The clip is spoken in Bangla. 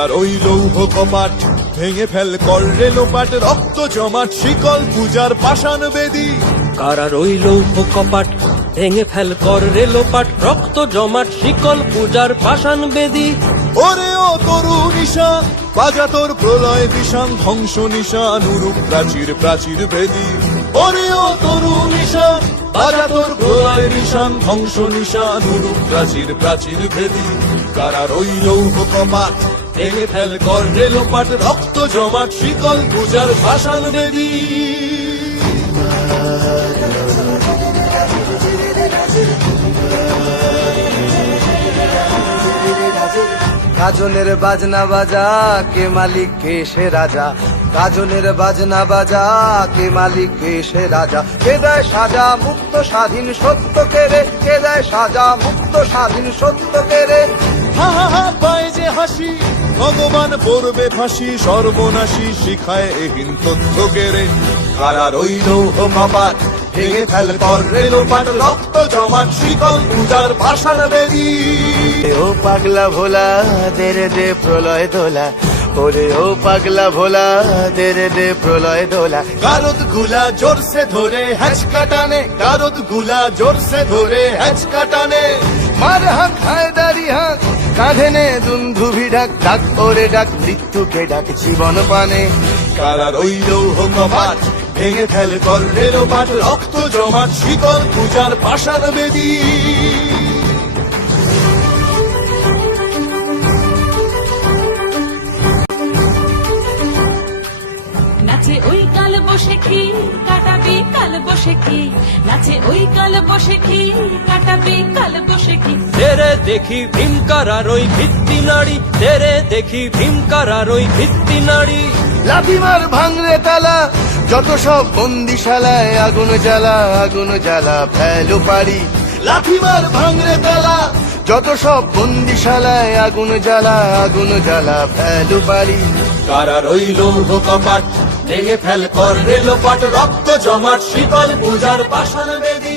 কারার ওই লৌহ কপাট ভেঙে ফেল কর রে লোপাট, রক্ত জমাট শিকল পূজার পাষাণ বেদী। কারার ওই লৌহ কপাট ভেঙে ফেল কর রে লোপাট, রক্ত জমাট শিকল পূজার পাষাণ বেদী। ওরে ও তরু নিশান বাজা তোর প্রলয় দিশান, ধ্বংস নিশান উরূপ প্রাচীর প্রাচীর ভেদী। ওরে ও তরু নিশান বাজা তোর প্রলয় নিশান, ধ্বংস নিশান উরূপ প্রাচীর প্রাচীর ভেদী। কারার ওই লৌহ কপাট ভেঙে ফেল কর রে লোপাট, রক্ত জমাট শিকল পূজার পাষাণ বেদী। কাজলের বাজনা বাজা কে মালিক কে সে রাজা, কাজলের বাজনা বাজা কে মালিক কে সে রাজা। কে দেয় সাজা মুক্ত স্বাধীন সত্য কেড়ে, কে দেয় সাজা মুক্ত স্বাধীন সত্য কেড়ে। হা হা হা পায় যে হাসি ভগবান পড়বে ফাঁসি, সর্বনাশী শিখায় এহীন তথ্য কেড়ে। কারার ওই লৌহ কপাট ভেঙে ফেল কর রে লোপাট, রক্ত জমাট শিকল পূজার পাষাণ বেদী। ও পাগলা ভোলা দে রে দে প্রলয় দোলা, ওরে ও পাগলা ভোলা দে রে দে প্রলয় দোলা। কারদ গুলা জোরসে ধরে হ্যাচকা টানে, কারদ গুলা জোরসে ধরে হ্যাচকা টানে। মার হাক হায়দারি হাক কাঁধে নে দুন্ধুভি ডাক, ডাক ওরে ডাক মৃত্যুকে ডাক জীবন পানে। কারার ওই লৌহ কপাট ভেঙে ফেল কর রে লোপাট, রক্ত জমাট শিকল পূজার পাষাণ বেদী। নাচে ওই কাল বসে কি কাটাবি কাল বসে কি, নাচে ওই কাল বসে কি কাটাবি কাল বসে কি। তেরে দেখি ভীম কারার ওই ভিত্তি নারী, তেরে দেখি ভীম কারার ওই ভিত্তি নারী। লাথিমার ভাঙরে তালা যত সব বন্দিশালায়, আগুন জ্বালা আগুন জ্বালা ফেলো পারি। লাথিমার ভাঙরে তালা যত সব বন্দিশালায়, আগুন জ্বালা আগুন জ্বালা ফেলো পারি। কারার ওই লৌহ কপাট ভেঙে ফেল কর রে লোপাট, রক্ত জমাট শিকল পূজার পাষাণ বেদী।